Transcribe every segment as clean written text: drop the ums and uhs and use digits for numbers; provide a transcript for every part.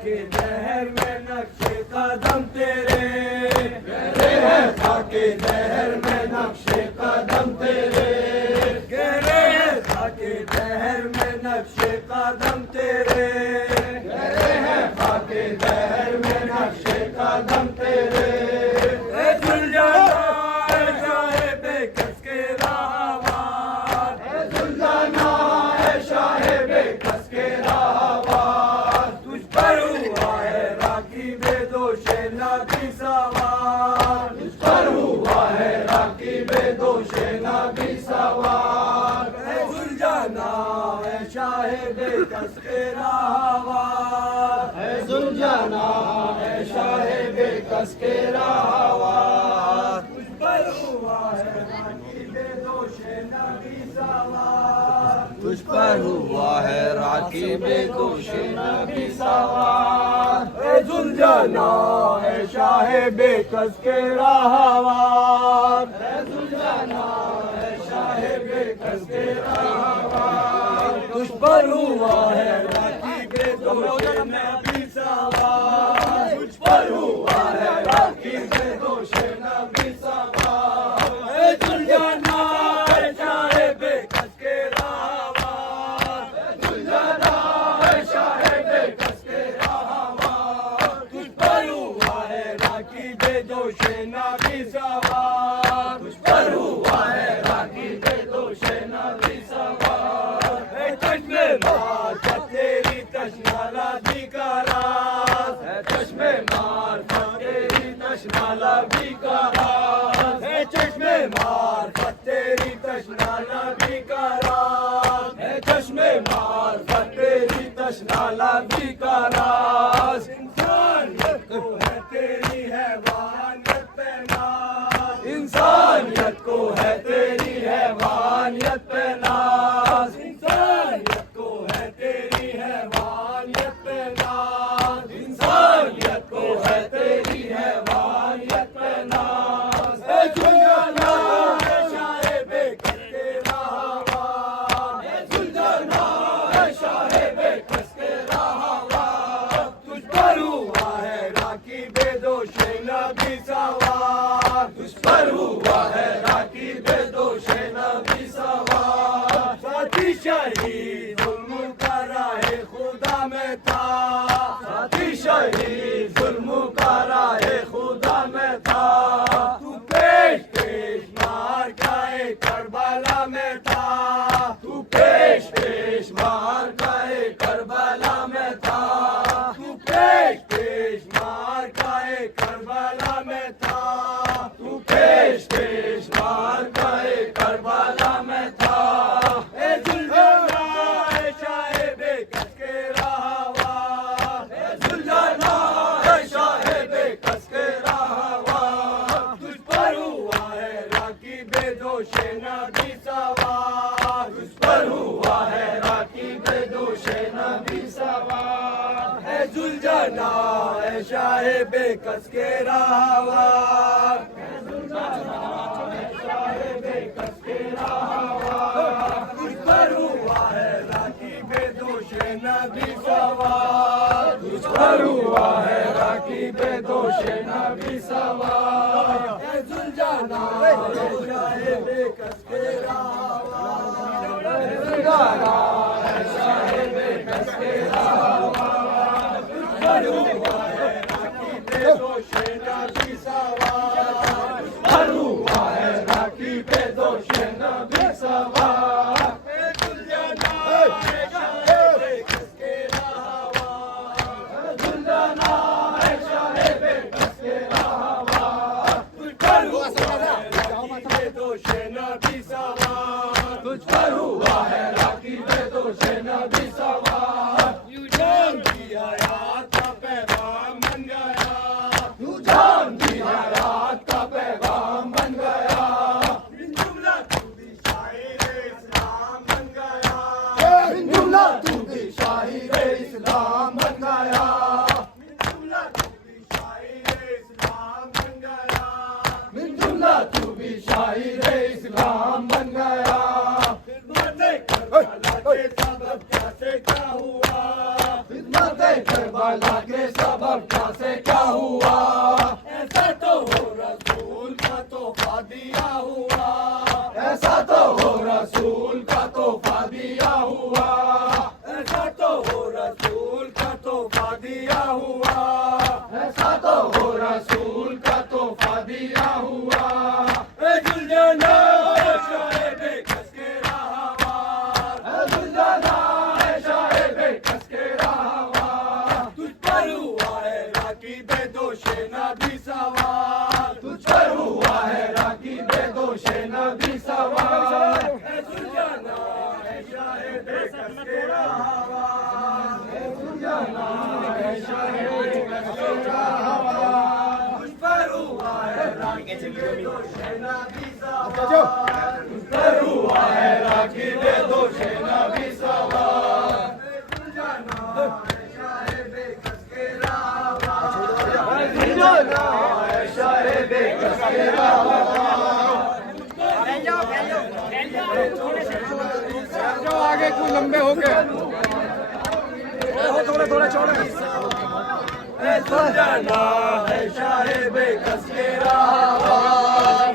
खाके जहर में नक्शे कदम तेरे, गहरे हैं खाके जहर में नक्शे कदम तेरे, गहरे हैं खाके जहर में नक्शे कदम तेरे, गहरे हैं खाके जहर में नक्शे कदम तेरे। ए झुल जाना है शाहे बेकस के राहवार, ए झुल जाना है शाहे बेकस के राहवार, तुझ पर हुआ है राखी बेदोशे नबी सवार, तुझ पर हुआ है राखी बेदोशे नबी सवार। ए झुल जाना है शाहे बेकस के राहवार, है झुल जाना है शाहे बेकस के राहवार, तुझ पर हुआ है राखी बेदोशे नबी सवार, तुझ पर हुआ है राखी बेदोशे नबी सवार। ए झुल जाना है शाहे बेकस के राहवार, ए झुल जाना है शाहे बेकस के राहवार, तुझ पर हुआ है राखी बेदोशे नबी सवार, तुझ पर हुआ है राखी बेदोशे नबी सवार। ए झुल जाना है शाहे बेकस के राहवार, ए झुल जाना है शाहे बेकस के राहवार, तुझ पर हुआ है राखी बेदोशे नबी सवार, तुझ पर हुआ है राखी बेदोशे नबी सवार। ए चश्मे मार्फत तेरी तश्ना लादी का राज, ए चश्मे मार्फत तेरी तश्ना लादी का राज, ए चश्मे मार्फत तेरी तश्ना लादी का राज, ए चश्मे मार्फत तेरी तश्ना लादी का राज। इंसानियत को है तेरी हैवानियत पे नाज, इंसानियत को है तेरी हैवानियत पे नाज, इंसानियत को है तेरी हैवानियत पे नाज, इंसानियत को है तेरी हैवानियत पे नाज। ए झुल जाना है शाहे बेकस के राहवार, ए झुल जाना है शाहे बेकस के राहवार, तुझ पर हुआ है राखी बेदोशे नबी सवार, तुझ पर हुआ है राखी बेदोशे नबी सवार। साथी शहीद जुल्म का राहे खुदा में था, साथी शहीद जुल्म का राहे खुदा में था, तू पेश पेश मार खाए करबला में था, तू पेश पेश मार खाए करबला में था, तू पेश पेश मार खाए करबला में था, तू पेश पेश मार खाए करबला में था। ए झुल जाना है शाहे बेकस के राहवार, ए झुल जाना है शाहे बेकस के राहवार, तुझ पर हुआ है राखी बेदोशे नबी सवार, तुझ पर हुआ है राखी बेदोशे नबी सवार। ए झुल जाना है शाहे बेकस के राहवार, ए झुल जाना है शाहे बेकस के राहवार, तुझ पर हुआ है राखी बेदोशे नबी सवार, तुझ पर हुआ है राखी बेदोशे नबी सवार। ए झुल जाना है शाहे बेकस के राहवार, ए झुल जाना है शाहे बेकस के राहवार, तुझ पर हुआ है राखी बेदोशे नबी सवार, तुझ पर हुआ है राखी बेदोशे नबी सवार। ए झुल जाना है शाहे बेकस के राहवार, ए झुल जाना है शाहे बेकस के राहवार, तुझ पर हुआ है राखी बेदोशे नबी सवार, तुझ पर हुआ है राखी बेदोशे नबी सवार। यू जान दिया याद का पैगाम बन गया, यू जान दिया याद का पैगाम बन गया, इन जुमला तू भी शाहिर इस्लाम बन गया, इन जुमला तू भी शाहिर इस्लाम बन गया, इन जुमला तू भी शाहिर इस्लाम बन गया, इन जुमला तू भी शाहिर इस्लाम बन गया। खिदमत करबला के सबब क्या से क्या हुआ, खिदमत करबला के सबब क्या से क्या हुआ, ऐसा तो हो रसूल का तोहफा दिया हुआ, ऐसा तो हो रसूल का तोहफा दिया हुआ, ऐसा तो हो रसूल का तोहफा दिया हुआ, ऐसा तो हो रसूल का तोहफा दिया हुआ। ए जुलझाना है शाहे बेकस के राहवार, ए जुलझाना है शाहे बेकस के राहवार, तुझ पर हुआ है राकी बेदोशे नबी सवार, तुझ पर हुआ है राकी बेदोशे नबी सवार। ए जुलझाना है शाहे बेकस के राहवार, ए जुलझाना है शाहे बेकस के राहवार, तुझ पर हुआ है राकी बेदोशे नबी सवार, तुझ पर हुआ है राकी बेदोशे नबी सवार। ए जुलझाना है शाहे बेकस के राहवार, ए जुलझाना है शाहे बेकस के जो आगे कुछ लंबे हो गए थोड़े थोड़े छोड़े। ए जुलझाना है शाहे बेकस के राहवार,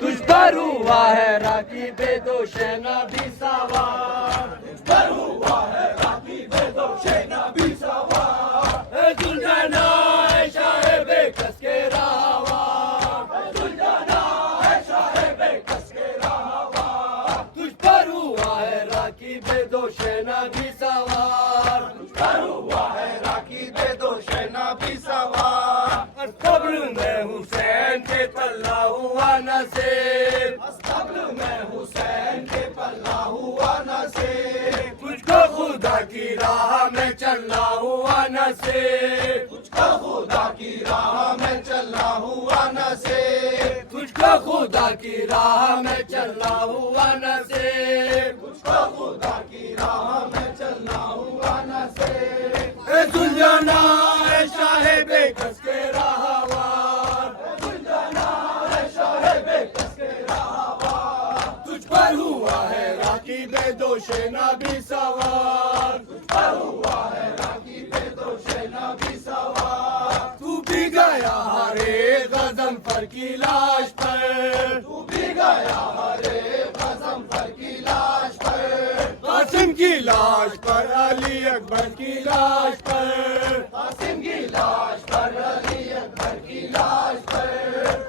तुझ पर हुआ है राकी बेदोशे नबी सवार, तुझ पर हुआ है राकी बेदोशे नबी सवार। ए जुलझाना है शाहे बेकस के राहवार, ए जुलझाना है शाहे बेकस के राहवार, तुझ पर हुआ है राकी बेदोशे नबी सवार, तुझ पर हुआ है राकी बेदोशे नबी सवार। कब्र में हुसैन के पल्ला हुआ नसीब, कब्र में हुसैन के पल्ला हुआ नसीब, तुझको खुदा की राह में चलना हुआ नसीब, तुझको खुदा की राह में चलना हुआ नसीब, तुझको खुदा की राह में चलना हुआ नसीब, तुझको खुदा की राह में चलना हुआ नसीब। ए जुलझाना है शाहे बेकस के राहवार, ए जुलझाना है शाहे बेकस के राहवार, तुझ पर हुआ है राकी बेदोशे नबी सवार, तुझ पर हुआ है राकी बेदोशे नबी सवार। तू भी गया हरे गज़नफ़र की लाश पर, तू भी गया हरे गज़नफ़र की लाश पर, कासिम की लाश पर, अली अकबर की लाश पर, कासिम की लाश पर, अली अकबर की लाश पर,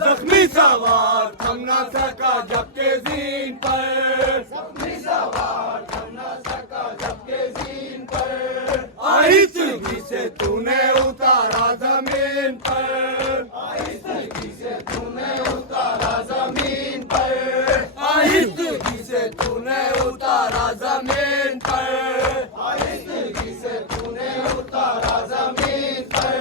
जख्मी सवार थम ना सका जबकि ज़ीन पर, जख्मी सवार थम ना सका जबकि ज़ीन पर, आहिस्तगी से तूने उतारा जमीन पर, आहिस्तगी से तूने उतारा जमीन पर, आहिस्तगी से तूने उतारा जमीन पर, आहिस्तगी से तूने उतारा जमीन पर।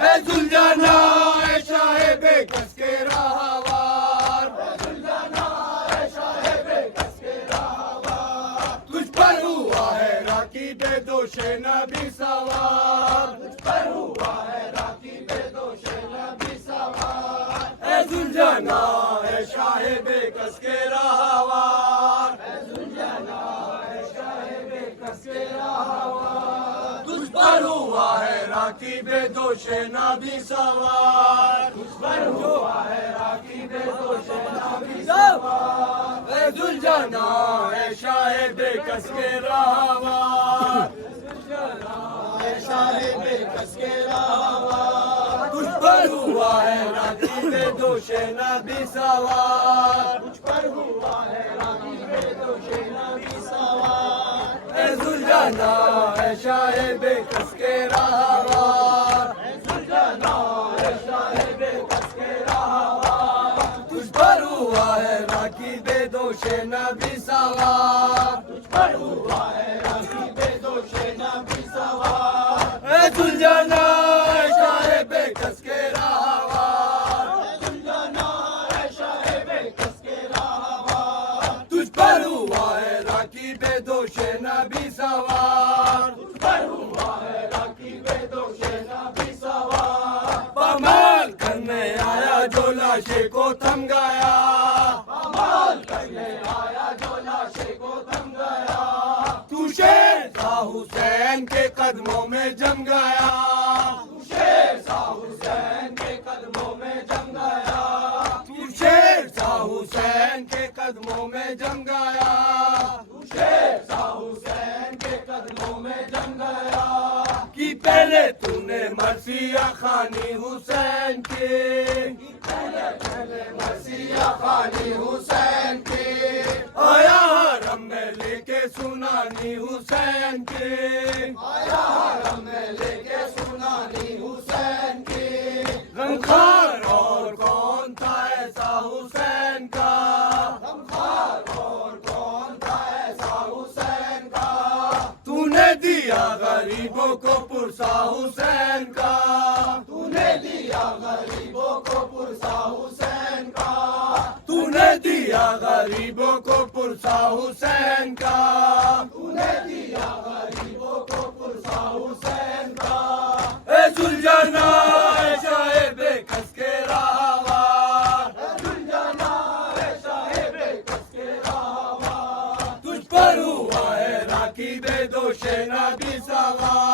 ए जुलझाना है शाहे बेकस के राहवार, ए जुलझाना है शाहे बेकस के राहवार, तुझ पर हुआ है राकी बेदोशे नबी सवार, तुझ पर हुआ है राकी बेदोशे नबी सवार। ए जुलझाना है शाहे बेकस के राहवार, ए जुलझाना है शाहे बेकस के राहवार, तुझ पर हुआ है राकी बेदोशे नबी सवार, तुझ पर हुआ है राकी बेदोशे नबी सवार। ए जुलझाना है शाहे बेकस के राहवार, ए जुलझाना है शाहे बेकस के राहवार, तुझ पर हुआ है राकी बेदोशे नबी सवार, तुझ पर हुआ है राकी बेदोशे नबी सवार। ए जुलझाना है शाहे बेकस के राहवार, ए जुलझाना है शाहे बेकस के राहवार, तुझ पर हुआ है राकी बेदोशे नबी सवार, तुझ पर हुआ है राकी बेदोशे नबी सवार। ए जुलझाना है शाहे बेकस के राहवार, ए जुलझाना है शाहे बेकस के राहवार, तुझ पर हुआ है राकी बेदोशे नबी सवार, तुझ पर हुआ है राकी बेदोशे नबी सवार। पामाल करने आया जो लाशे को थम गया, पामाल करने आया जो लाशे को थम गया, तू शेर शाह हुसैन के कदमों में जम गया, तू शेर शाह हुसैन के कदमों में जम गया, तू शेर शाह हुसैन के कदमों में जम गया, तू शेर शाह हुसैन के कदमों में जम गया। कि पहले तूने मर्सिया खानी हुसैन की, पहले मर्सिया खानी हुसैन की, आया हरम में लेके सुनानी हुसैन की, आया हरम में लेके सुनानी हुसैन की। गमखार और कौन था ऐसा हुसैन का, गमखार और कौन था ऐसा हुसैन का। तूने दिया गरीबों को पुरसा हुसैन का, तूने दिया गरीबों को पुरसा हुसैन का, तूने दिया गरीबों को पुरसा हुसैन का, तूने दिया गरीबों को पुरसा हुसैन का। ए सुलझाना ए साहिबे कस के राहवार, ए सुलझाना ए साहिबे कस के राहवार। तुझ पर हुआ है राखी बे दोषे नबी सवार,